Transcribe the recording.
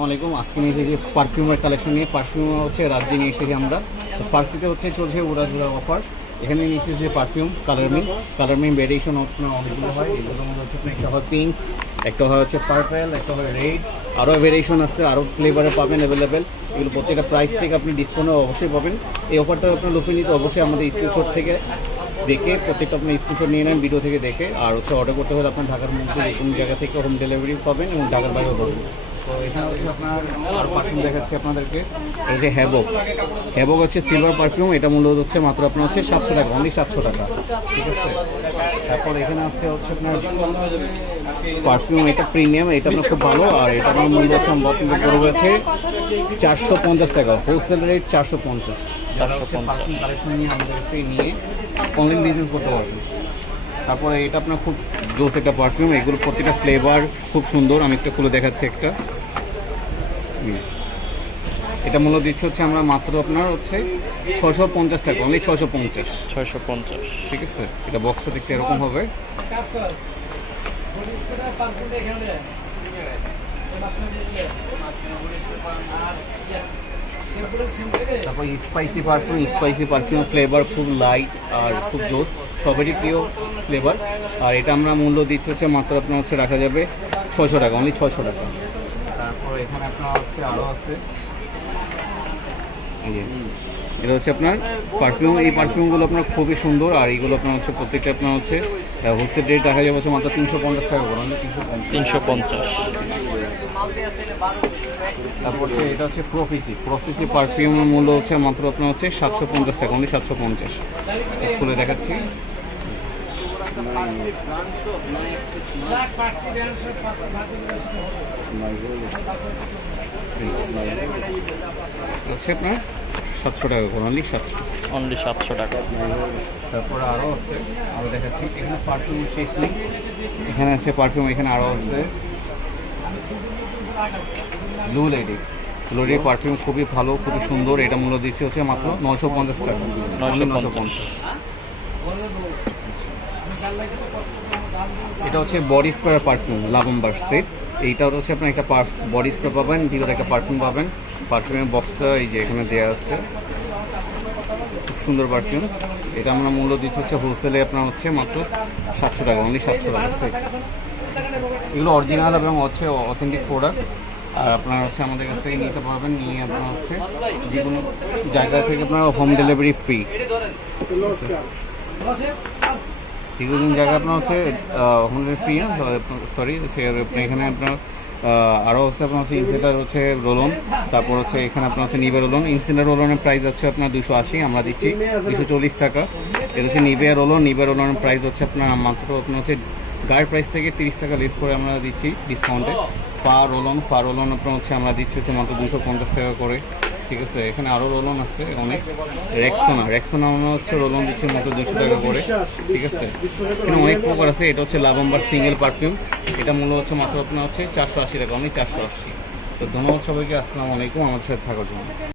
আসসালামু আলাইকুম। আজকে নিয়ে এসেছি পারফিউমের কালেকশন নিয়ে। পারফিউম হচ্ছে রাজ্যে নিয়ে এসেছি আমরা। তো ফার্স্টে হচ্ছে চলছে উড়াধুরা অফার এখানে নিয়ে এসেছি পারফিউম কালারমিং কালারমিং ভেরিয়েশন আপনার অনেকগুলো হয়। এগুলোর মধ্যে হচ্ছে একটা হয় পিঙ্ক একটা হয় হচ্ছে পার্পেল একটা হয় রেড আরও ভেরিয়েশন আছে আরও ফ্লেভারে পাবেন অ্যাভেলেবেল এগুলো প্রত্যেকটা প্রাইস থেকে আপনি ডিসকাউন্টও অবশ্যই পাবেন। এই অফারটা আপনার লুফে নিতে অবশ্যই আমাদের স্ক্রিনশট থেকে দেখে, প্রত্যেকটা আপনি স্ক্রিনশট নিয়ে নেন ভিডিও থেকে দেখে। আর হচ্ছে অর্ডার করতে হলে আপনার ঢাকার মধ্যে যে কোনো জায়গা থেকে হোম ডেলিভারি পাবেন এবং ঢাকার বাইরেও পাবেন। তো এখানে হচ্ছে আপনার আর পারফিউম দেখাচ্ছি আপনাদেরকে। এই যে হ্যাবক হ্যাবক হচ্ছে সিলভার পারফিউম এটা মূল্য হচ্ছে মাত্র আপনার হচ্ছে সাতশো টাকা অনলি সাতশো টাকা। ঠিক আছে? তারপর এখানে আসছে হচ্ছে আপনার পারফিউম এটা প্রিমিয়াম এটা আপনার খুব ভালো আর এটা আপনার মূল্য হচ্ছে আমার পড়ে গেছে চারশো পঞ্চাশ টাকা হোলসেল রেট চারশো পঞ্চাশ। চারশো পঞ্চাশ। কালেকশন নিয়ে আমাদের কাছে নিয়ে অনলাইন বিজনেস করতে পারবেন। তারপরে এটা আপনার খুব জোস একটা পারফিউম এগুলো প্রতিটা ফ্লেভার খুব সুন্দর আমি একটা খুলে দেখাচ্ছি একটা। এটা মূল্য দিচ্ছে হচ্ছে আমরা মাত্র আপনার হচ্ছে ছশো পঞ্চাশ টাকা অনলি ছশো পঞ্চাশ। ছয়শো পঞ্চাশ। ঠিক আছে? এটা বক্সটা দেখতে এরকম হবে। তারপর spicy perfume spicy perfume flavour খুব লাইট আর খুব জোস সবারই প্রিয় ফ্লেভার আর এটা আমরা মূল্য দিচ্ছি হচ্ছে মাত্র আপনার হচ্ছে রাখা যাবে ছশো টাকা অনলি ছশো টাকা। তারপর এখানে আপনার হচ্ছে আরও আছে। এটা হচ্ছে আপনার পারফিউম এই পারফিউমগুলো আপনার খুবই সুন্দর আর এইগুলো আপনার হচ্ছে প্রত্যেকটা আপনার হচ্ছে হোলসেল রেট রাখা যাবে হচ্ছে মাত্র তিনশো পঞ্চাশ টাকা করে তিনশো পঞ্চাশ। তারপর হচ্ছে এটা হচ্ছে প্রফিসি প্রফিসি পারফিউমের মূল্য হচ্ছে মাত্র আপনার হচ্ছে সাতশো পঞ্চাশ টাকা অনলি সাতশো পঞ্চাশ। খুলে দেখাচ্ছি। হচ্ছে আপনার সাতশো টাকা। করে অনলি সাতশো অনলি সাতশো টাকা তারপরে আরও আছে আরও দেখাচ্ছি। এখানে পারফিউম শেষ নেই। এখানে আছে পারফিউম এখানে আরও আছে। Blue lady blue lady perfume খুবই ভালো খুবই সুন্দর। এটা মূল্য দিচ্ছে হচ্ছে মাত্র নশো পঞ্চাশ টাকা। নয়শো নশো পঞ্চাশ। এটা হচ্ছে বডি স্প্রে পারফিউম লাভম্বার সেট এইটাও হচ্ছে আপনার একটা বডি স্প্রে পাবেন, ভিতরে একটা পারফিউম পাবেন। পারফিউমের বক্সটা এই যে এখানে দেওয়া আছে। খুব সুন্দর পারফিউম এটা আমরা মূল্য দিচ্ছি হচ্ছে হোলসেলে আপনার হচ্ছে মাত্র সাতশো টাকা অনলি সাতশো টাকা এগুলো অরিজিনাল এবং হচ্ছে অথেন্টিক প্রোডাক্ট আর আপনার হচ্ছে আমাদের কাছ থেকে নিতে পারবেন, নিয়ে আপনার হচ্ছে যে কোনো জায়গা থেকে আপনার হোম ডেলিভারি ফ্রি দীর্ঘদিন জায়গায় আপনার হচ্ছে হোম ডেলিভারি ফ্রি না? সরি এখানে আপনার আরও হচ্ছে আপনার হচ্ছে ইনসেন্টার হচ্ছে রোলন তারপর হচ্ছে এখানে আপনার হচ্ছে নিবে রোলন ইনসেন্টার রোলনের প্রাইস হচ্ছে আপনার দুশো আশি, আমরা দিচ্ছি দুশো চল্লিশ টাকা। এটা হচ্ছে নিবে রোলন নিবে রোলনের প্রাইস হচ্ছে আপনার মাত্র আপনার হচ্ছে গায়ের প্রাইস থেকে তিরিশ টাকা লেস করে আমরা দিচ্ছি ডিসকাউন্টে পা রোলন পা রোলন আপনার হচ্ছে আমরা দিচ্ছি হচ্ছে মাত্র দুশো পঞ্চাশ টাকা করে। ঠিক আছে, এখানে আরও রোলন আছে, অনেক। রেক্সোনা রেক্সোনা মানে হচ্ছে রোলন দিচ্ছে মতো দুশো টাকা করে, ঠিক আছে। এখানে অনেক প্রকার আছে, এটা হচ্ছে লাভম্বার সিঙ্গেল পারফিউম এটা মূল্য হচ্ছে মাত্র আপনার হচ্ছে চারশো আশি টাকা অনেক চারশো আশি। তো ধন্যবাদ সবাইকে, আসসালামু আলাইকুম, আমাদের সাথে থাকার জন্য।